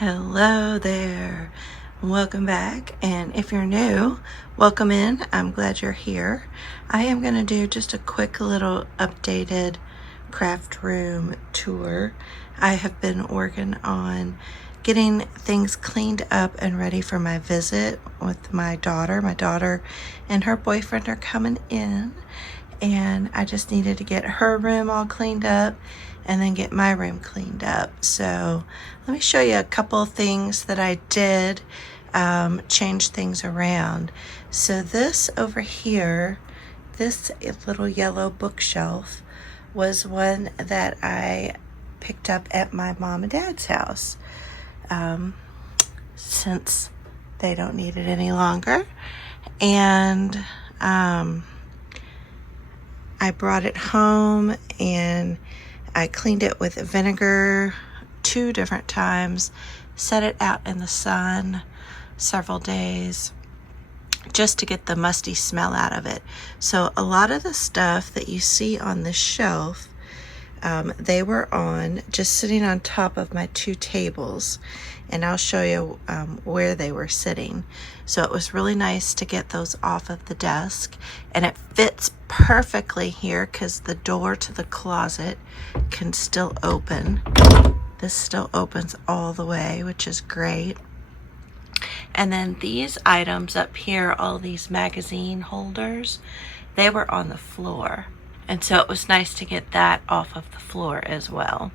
Hello there, welcome back, and if you're new, welcome in. I'm glad you're here. I am going to do just a quick little updated craft room tour. I have been working on getting things cleaned up and ready for my visit with my daughter. My daughter and her boyfriend are coming in, and I just needed to get her room all cleaned up and then get my room cleaned up. So let me show you a couple of things that I did, change things around. So this over here, this little yellow bookshelf was one that I picked up at my mom and dad's house, since they don't need it any longer. And I brought it home and I cleaned it with vinegar 2 different times, set it out in the sun several days just to get the musty smell out of it. So a lot of the stuff that you see on this shelf, they were on just sitting on top of my 2 tables, and I'll show you where they were sitting. So it was really nice to get those off of the desk, and it fits perfectly here because the door to the closet can still open. This still opens all the way, which is great. And then these items up here, all these magazine holders, they were on the floor. And so it was nice to get that off of the floor as well.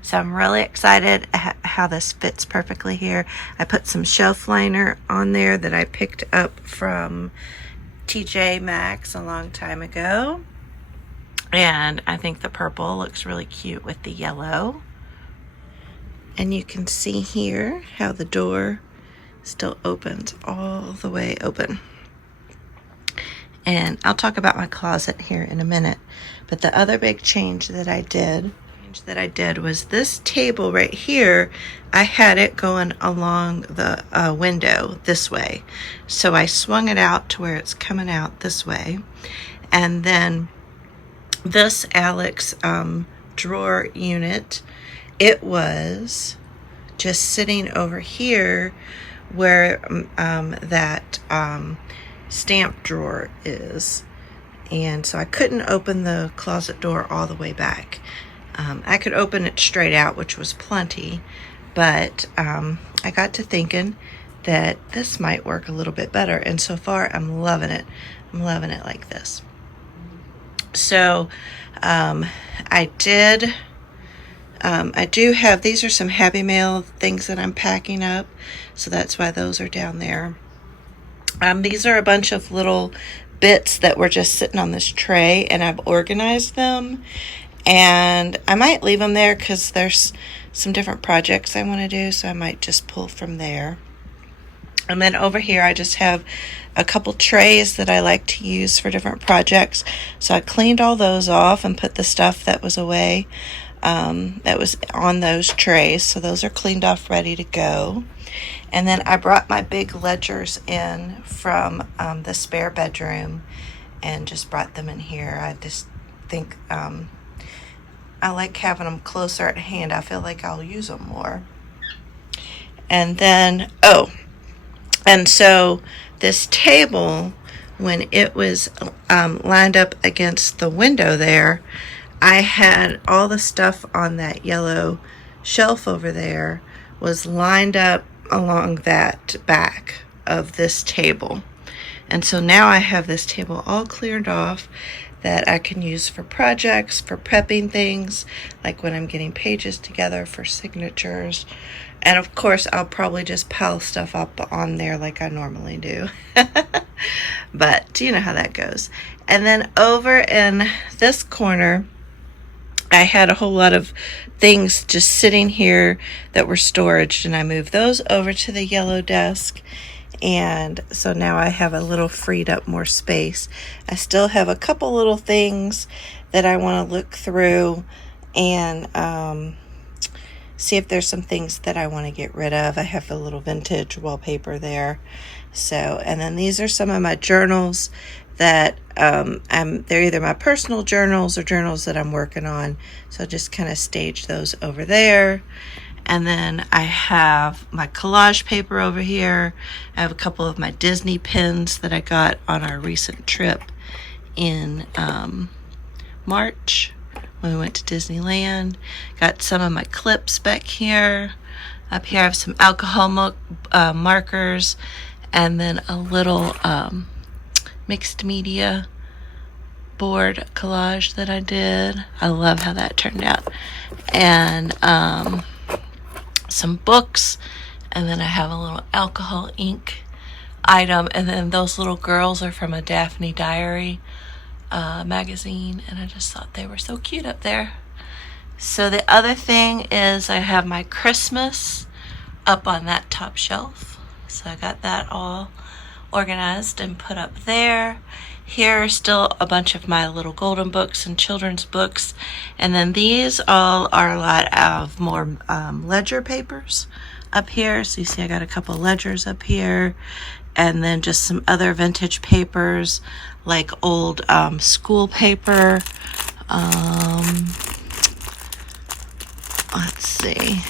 So I'm really excited how this fits perfectly here. I put some shelf liner on there that I picked up from TJ Maxx a long time ago. And I think the purple looks really cute with the yellow. And you can see here how the door still opens all the way open. And I'll talk about my closet here in a minute. But the other big change that I did was this table right here. I had it going along the window this way. So I swung it out to where it's coming out this way. And then this Alex drawer unit, it was just sitting over here where that stamp drawer is. And so I couldn't open the closet door all the way back. I could open it straight out, which was plenty, but I got to thinking that this might work a little bit better, and so far I'm loving it. I'm loving it like this. So I do have, these are some Happy Mail things that I'm packing up, so that's why those are down there. These are a bunch of little bits that were just sitting on this tray, and I've organized them, and I might leave them there because there's some different projects I want to do, so I might just pull from there. And then over here I just have a couple trays that I like to use for different projects, so I cleaned all those off and put the stuff that was away that was on those trays, so those are cleaned off, ready to go. And then I brought my big ledgers in from the spare bedroom and just brought them in here. I just think I like having them closer at hand. I feel like I'll use them more. And then, and so this table, when it was lined up against the window there, I had all the stuff on that yellow shelf over there was lined up along that back of this table. And so now I have this table all cleared off that I can use for projects, for prepping things, like when I'm getting pages together for signatures. And of course, I'll probably just pile stuff up on there like I normally do. But you know how that goes. And then over in this corner, I had a whole lot of things just sitting here that were storage, and I moved those over to the yellow desk. And so now I have a little freed up more space. I still have a couple little things that I want to look through and see if there's some things that I want to get rid of. I have a little vintage wallpaper there. So, and then these are some of my journals that they're either my personal journals or journals that I'm working on. So just kind of stage those over there. And then I have my collage paper over here. I have a couple of my Disney pins that I got on our recent trip in March when we went to Disneyland. Got some of my clips back here. Up here I have some alcohol markers, and then a little mixed media board collage that I did. I love how that turned out. And some books, and then I have a little alcohol ink item, and then those little girls are from a Daphne Diary magazine, and I just thought they were so cute up there. So the other thing is I have my Christmas up on that top shelf, so I got that all organized and put up there. Here are still a bunch of my little golden books and children's books, and then these all are a lot of more ledger papers up here. So you see I got a couple ledgers up here, and then just some other vintage papers like old school paper. Let's see,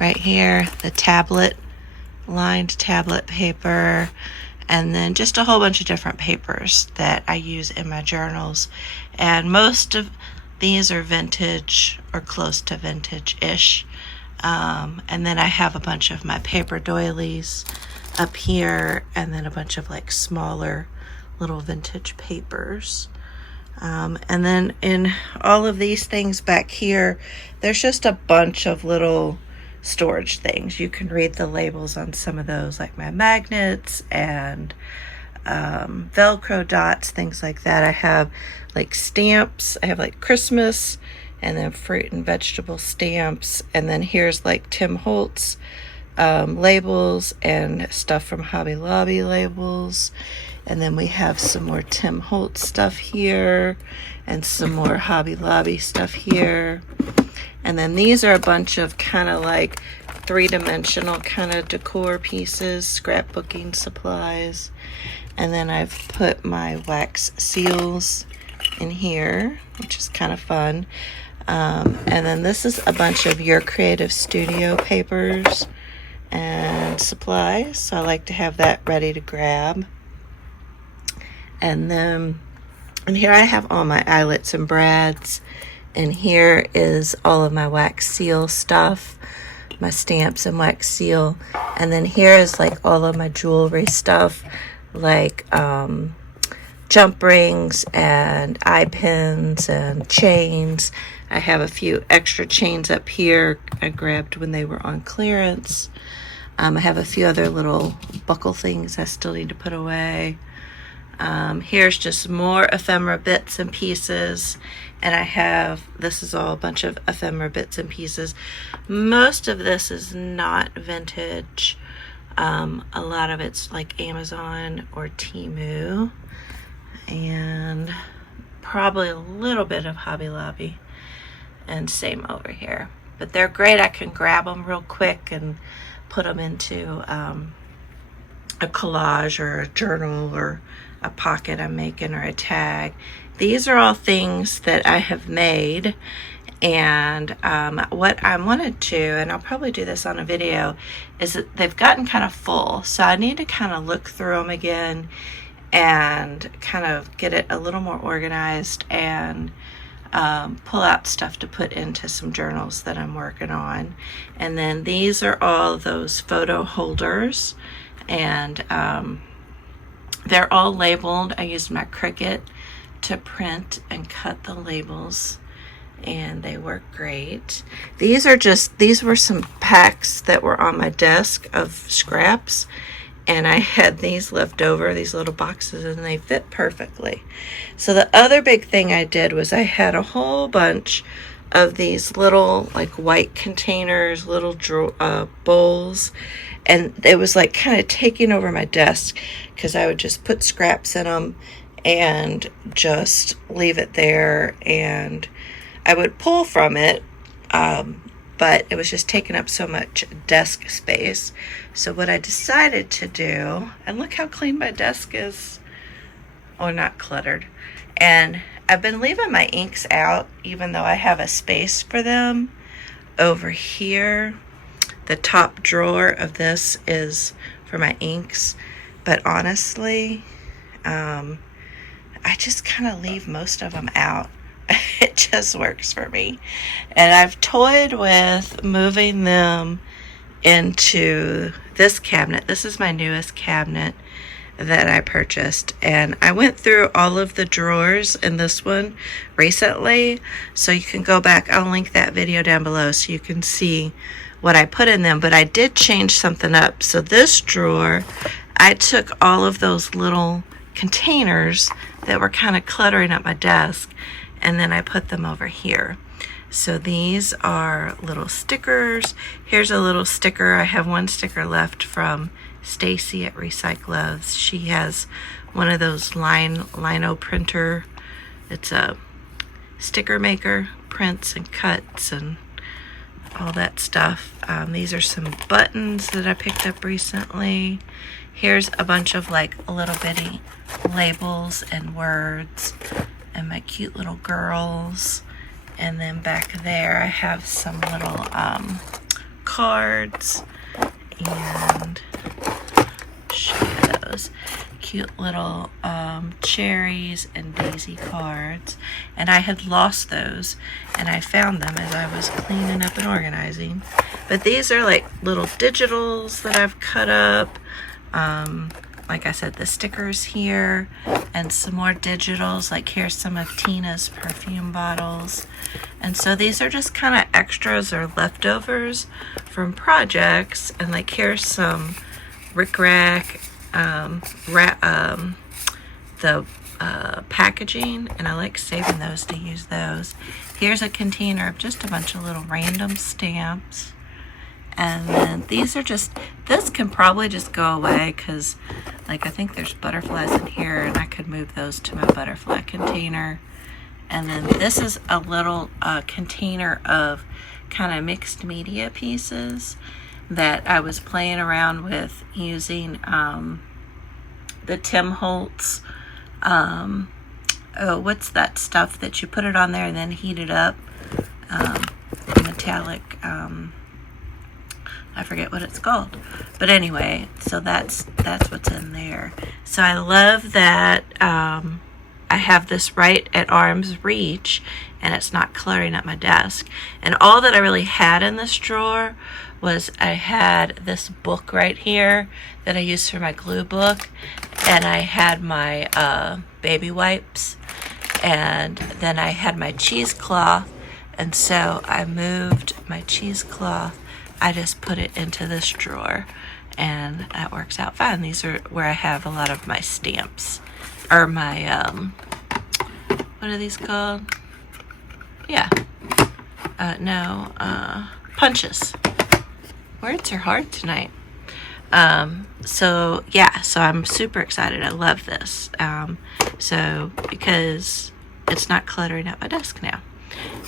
right here, the tablet, lined tablet paper, and then just a whole bunch of different papers that I use in my journals. And most of these are vintage or close to vintage-ish. And then I have a bunch of my paper doilies up here, and then a bunch of like smaller little vintage papers. And then in all of these things back here, there's just a bunch of little storage things. You can read the labels on some of those, like my magnets and Velcro dots, things like that. I have like stamps. I have like Christmas, and then fruit and vegetable stamps. And then here's like Tim Holtz labels and stuff from Hobby Lobby labels. And then we have some more Tim Holtz stuff here and some more Hobby Lobby stuff here. And then these are a bunch of kind of like three-dimensional kind of decor pieces, scrapbooking supplies. And then I've put my wax seals in here, which is kind of fun. And then this is a bunch of Your Creative Studio papers and supplies. So I like to have that ready to grab. And then, and here I have all my eyelets and brads. And here is all of my wax seal stuff, my stamps and wax seal. And then here is like all of my jewelry stuff, like jump rings and eye pins and chains. I have a few extra chains up here I grabbed when they were on clearance. I have a few other little buckle things I still need to put away. Here's just more ephemera bits and pieces, and I have, this is all a bunch of ephemera bits and pieces. Most of this is not vintage. A lot of it's like Amazon or Temu, and probably a little bit of Hobby Lobby, and same over here. But they're great. I can grab them real quick and put them into a collage or a journal or a pocket I'm making or a tag. These are all things that I have made, and what I wanted to, and I'll probably do this on a video, is that they've gotten kind of full, so I need to kind of look through them again and kind of get it a little more organized and pull out stuff to put into some journals that I'm working on. And then these are all those photo holders, and they're all labeled. I used my Cricut to print and cut the labels, and they work great. These were some packs that were on my desk of scraps, and I had these left over, these little boxes, and they fit perfectly. So the other big thing I did was I had a whole bunch of these little like white containers, little bowls, and it was like kind of taking over my desk because I would just put scraps in them and just leave it there, and I would pull from it, but it was just taking up so much desk space. So what I decided to do, and look how clean my desk is, or not cluttered, and I've been leaving my inks out even though I have a space for them, over here, the top drawer of this is for my inks, but honestly, I just kind of leave most of them out. It just works for me. And I've toyed with moving them into this cabinet. This is my newest cabinet that I purchased, and I went through all of the drawers in this one recently, so you can go back. I'll link that video down below so you can see what I put in them. But I did change something up. So this drawer, I took all of those little containers that were kind of cluttering up my desk, and then I put them over here. So these are little stickers. Here's a little sticker. I have one sticker left from Stacy at Recycloves. She has one of those lino printer. It's a sticker maker, prints and cuts and all that stuff. These are some buttons that I picked up recently. Here's a bunch of like little bitty labels and words and my cute little girls. And then back there I have some little cards, and show you those cute little cherries and daisy cards. And I had lost those, and I found them as I was cleaning up and organizing. But these are like little digitals that I've cut up. Like I said, the stickers here, and some more digitals. Like here's some of Tina's perfume bottles. And so these are just kind of extras or leftovers from projects. And like here's some rickrack, the packaging, and I like saving those to use those. Here's a container of just a bunch of little random stamps. And then these are just, this can probably just go away because like I think there's butterflies in here, and I could move those to my butterfly container. And then this is a little container of kind of mixed media pieces that I was playing around with using the Tim Holtz, what's that stuff that you put it on there and then heat it up, metallic, I forget what it's called, but anyway, so that's what's in there. So I love that I have this right at arm's reach, and it's not cluttering up my desk. And all that I really had in this drawer was I had this book right here that I use for my glue book, and I had my baby wipes, and then I had my cheesecloth. And so I moved my cheesecloth, I just put it into this drawer, and that works out fine. These are where I have a lot of my stamps, or my, what are these called? Yeah. Punches. Words are hard tonight. So yeah, so I'm super excited. I love this. So because it's not cluttering up my desk now.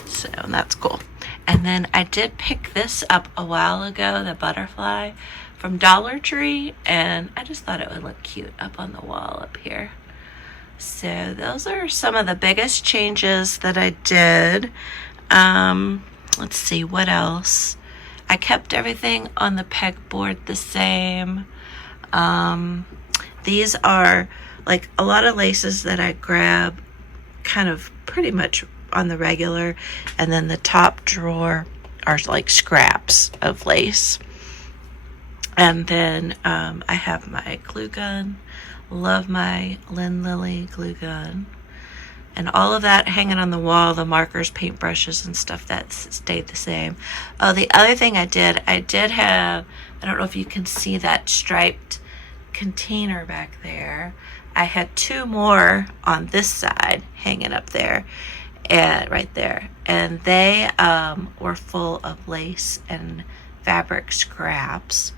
So that's cool. And then I did pick this up a while ago, the butterfly from Dollar Tree, and I just thought it would look cute up on the wall up here. So those are some of the biggest changes that I did. Let's see, what else? I kept everything on the pegboard the same. These are like a lot of laces that I grab kind of pretty much on the regular, and then the top drawer are like scraps of lace. And then I have my glue gun. Love my Lynn Lily glue gun. And all of that hanging on the wall, the markers, paintbrushes, and stuff, that stayed the same. Oh, the other thing I did have, I don't know if you can see that striped container back there. I had two more on this side hanging up there, and right there. And they were full of lace and fabric scraps.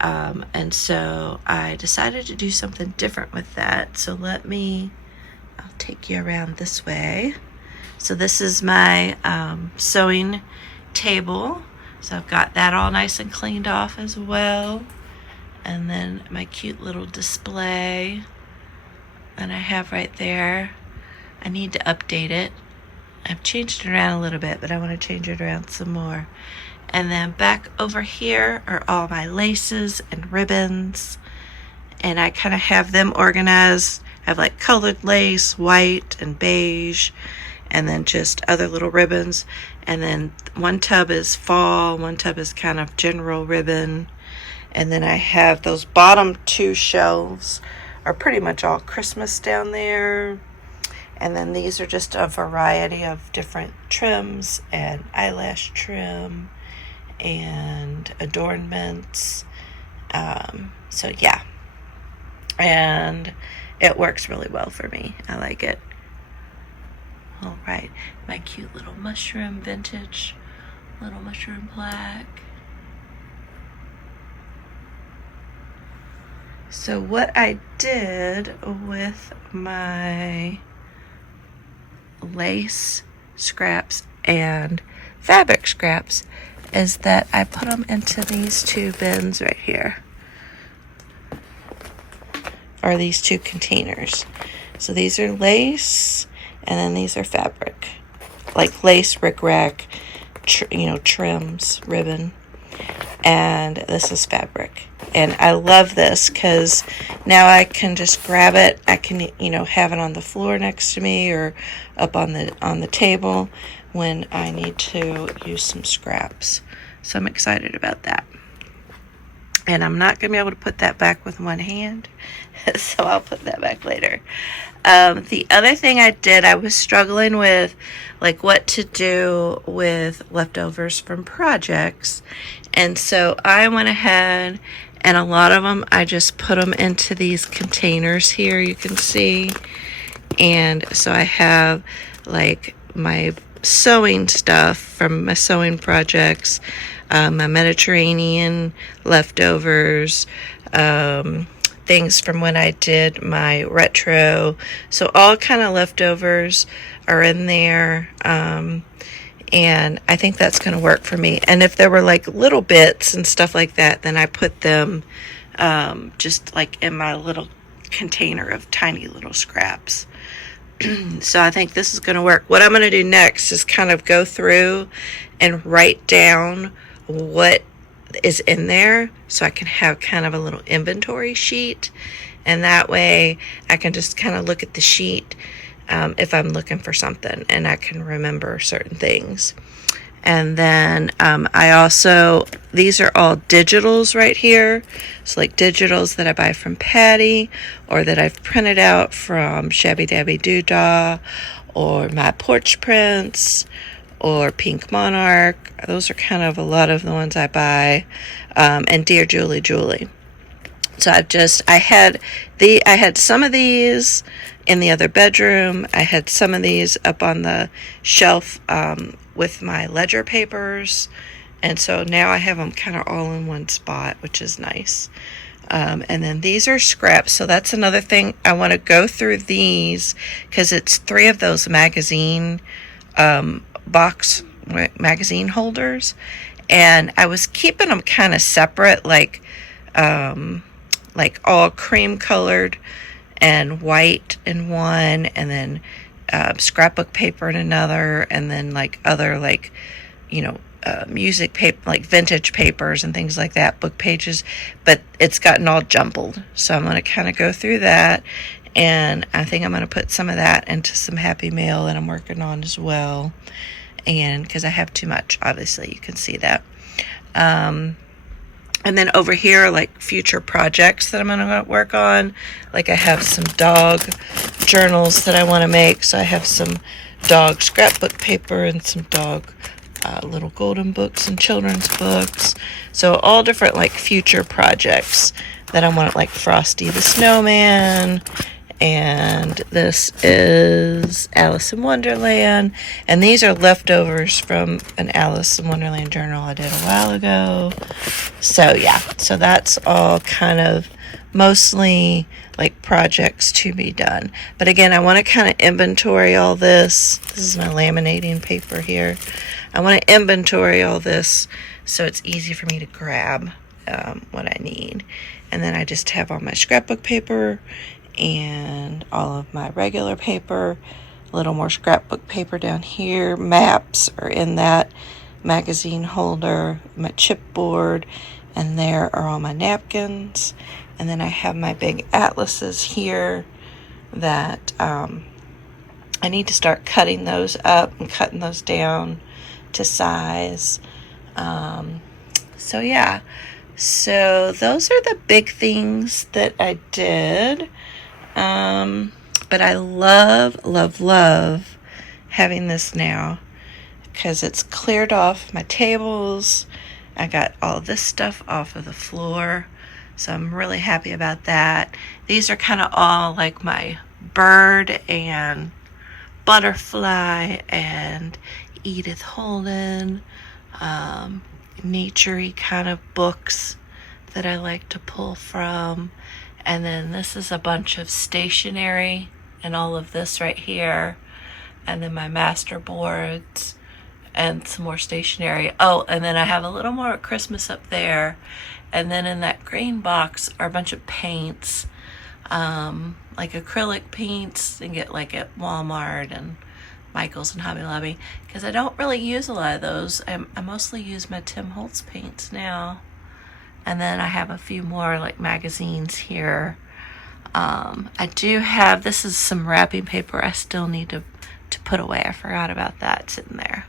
And so I decided to do something different with that. So I'll take you around this way. So this is my sewing table. So I've got that all nice and cleaned off as well. And then my cute little display that I have right there. I need to update it. I've changed it around a little bit, but I want to change it around some more. And then back over here are all my laces and ribbons. And I kind of have them organized. I have like colored lace, white and beige, and then just other little ribbons. And then one tub is fall, one tub is kind of general ribbon. And then I have those bottom two shelves are pretty much all Christmas down there. And then these are just a variety of different trims and eyelash trim and adornments. So yeah, and it works really well for me. I like it. All right, my cute little mushroom vintage, little mushroom plaque. So what I did with my lace scraps and fabric scraps is that I put them into these two bins right here, or these two containers. So these are lace, and then these are fabric, like lace, rickrack, trims, ribbon, and this is fabric. And I love this because now I can just grab it. I can, have it on the floor next to me or up on the table when I need to use some scraps. So I'm excited about that. And I'm not going to be able to put that back with one hand, so I'll put that back later. The other thing I did, I was struggling with like what to do with leftovers from projects. And so I went ahead, and a lot of them, I just put them into these containers here, you can see. And so I have like my sewing stuff from my sewing projects, my Mediterranean leftovers, things from when I did my retro. So all kind of leftovers are in there. And I think that's going to work for me. And if there were like little bits and stuff like that, then I put them just like in my little container of tiny little scraps. So I think this is going to work. What I'm going to do next is kind of go through and write down what is in there so I can have kind of a little inventory sheet. And that way I can just kind of look at the sheet if I'm looking for something, and I can remember certain things. And then I also, these are all digitals right here. So like digitals that I buy from Patty, or that I've printed out from Shabby Dabby Doodah, or My Porch Prints, or Pink Monarch. Those are kind of a lot of the ones I buy. And Dear Julie Julie. So I had some of these in the other bedroom. I had some of these up on the shelf with my ledger papers. And so now I have them kind of all in one spot, which is nice. And then these are scraps. So that's another thing. I want to go through these because it's 3 of those magazine magazine holders. And I was keeping them kind of separate, like all cream colored and white in one, and then scrapbook paper in another, and then like other music paper, like vintage papers and things like that, book pages, but it's gotten all jumbled. So I'm going to kind of go through that, and I think I'm going to put some of that into some Happy Mail that I'm working on as well, and because I have too much, obviously, you can see that. And then over here, like future projects that I'm going to work on. Like I have some dog journals that I want to make. So I have some dog scrapbook paper and some dog little golden books and children's books. So all different like future projects that I want, like Frosty the Snowman. And this is Alice in Wonderland. And these are leftovers from an Alice in Wonderland journal I did a while ago. So yeah, so that's all kind of mostly like projects to be done. But again, I want to kind of inventory all this. This is my laminating paper here. I want to inventory all this so it's easy for me to grab what I need. And then I just have all my scrapbook paper and all of my regular paper, a little more scrapbook paper down here. Maps are in that magazine holder, my chipboard, and there are all my napkins. And then I have my big atlases here that I need to start cutting those up and cutting those down to size. So yeah, so those are the big things that I did. But I love having this now because it's cleared off my tables. I got all this stuff off of the floor, so I'm really happy about that. These are kind of all like my bird and butterfly and Edith Holden, nature-y kind of books that I like to pull from. And then this is a bunch of stationery and all of this right here. And then my master boards and some more stationery. Oh, and then I have a little more Christmas up there. And then in that green box are a bunch of paints, like acrylic paints you can get like at Walmart and Michael's and Hobby Lobby, because I don't really use a lot of those. I mostly use my Tim Holtz paints now. And then I have a few more like magazines here. I do have, this is some wrapping paper I still need to put away. I forgot about that sitting there.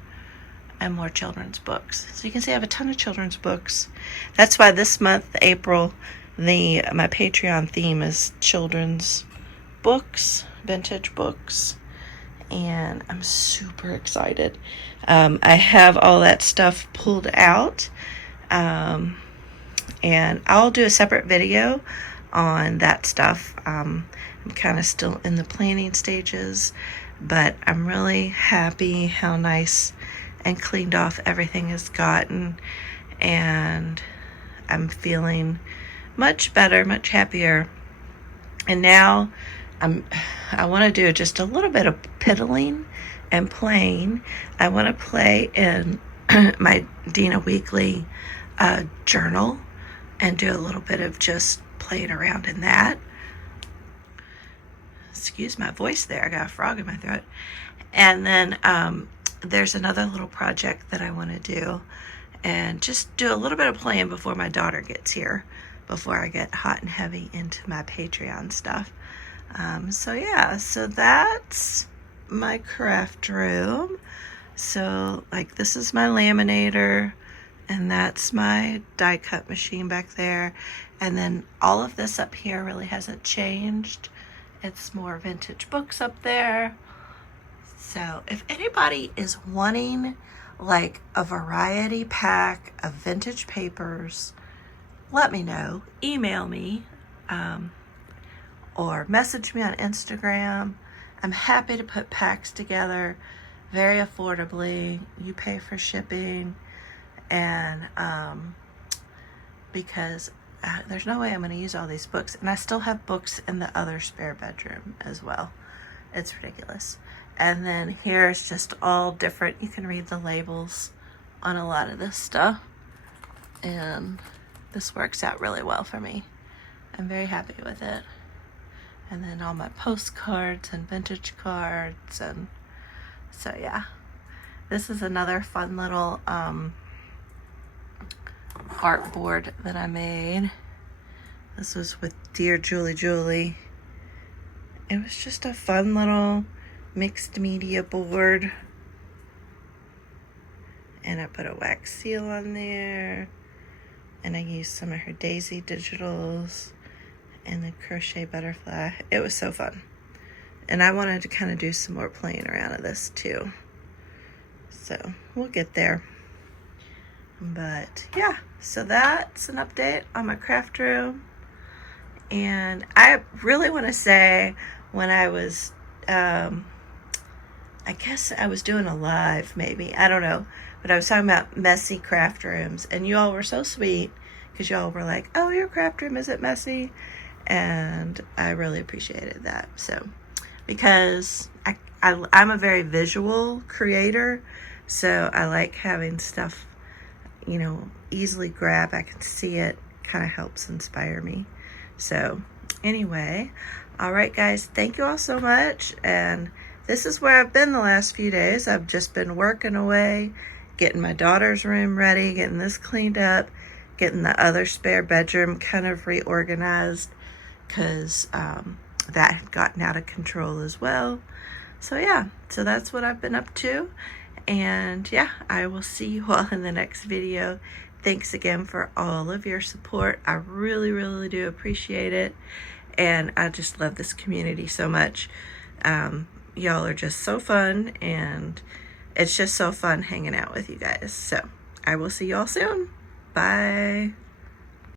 And more children's books. So you can see I have a ton of children's books. That's why this month, April, my Patreon theme is children's books, vintage books. And I'm super excited. I have all that stuff pulled out. And I'll do a separate video on that stuff. I'm kind of still in the planning stages, but I'm really happy how nice and cleaned off everything has gotten, and I'm feeling much better, much happier. And now I want to do just a little bit of piddling and playing. I want to play in my Dina Weekly journal and do a little bit of just playing around in that. Excuse my voice there, I got a frog in my throat. And then there's another little project that I want to do, and just do a little bit of playing before my daughter gets here, before I get hot and heavy into my Patreon stuff. So yeah, so that's my craft room. So like this is my laminator, and that's my die cut machine back there. And then all of this up here really hasn't changed. It's more vintage books up there. So if anybody is wanting like a variety pack of vintage papers, let me know. Email me or message me on Instagram. I'm happy to put packs together very affordably. You pay for shipping, and because there's no way I'm going to use all these books, and I still have books in the other spare bedroom as well. It's ridiculous. And then here's just all different, you can read the labels on a lot of this stuff, and this works out really well for me. I'm very happy with it. And then all my postcards and vintage cards, and so yeah, this is another fun little artboard that I made. This was with Dear Julie. It was just a fun little mixed media board, and I put a wax seal on there, and I used some of her Daisy digitals and the crochet butterfly. It was so fun, and I wanted to kind of do some more playing around of this too, so we'll get there. But yeah, so that's an update on my craft room. And I really want to say, when I was I guess I was doing a live, maybe, I don't know, but I was talking about messy craft rooms, and you all were so sweet because you all were like, oh, your craft room isn't messy, and I really appreciated that. So because I'm a very visual creator, so I like having stuff, you know, easily grab. I can see it, kind of helps inspire me. So anyway, all right guys, thank you all so much. And this is where I've been the last few days. I've just been working away getting my daughter's room ready, getting this cleaned up, getting the other spare bedroom kind of reorganized, because that had gotten out of control as well. So yeah, so that's what I've been up to. And yeah, I will see you all in the next video. Thanks again for all of your support. I really, really do appreciate it. And I just love this community so much. Y'all are just so fun, and it's just so fun hanging out with you guys. So I will see y'all soon. Bye.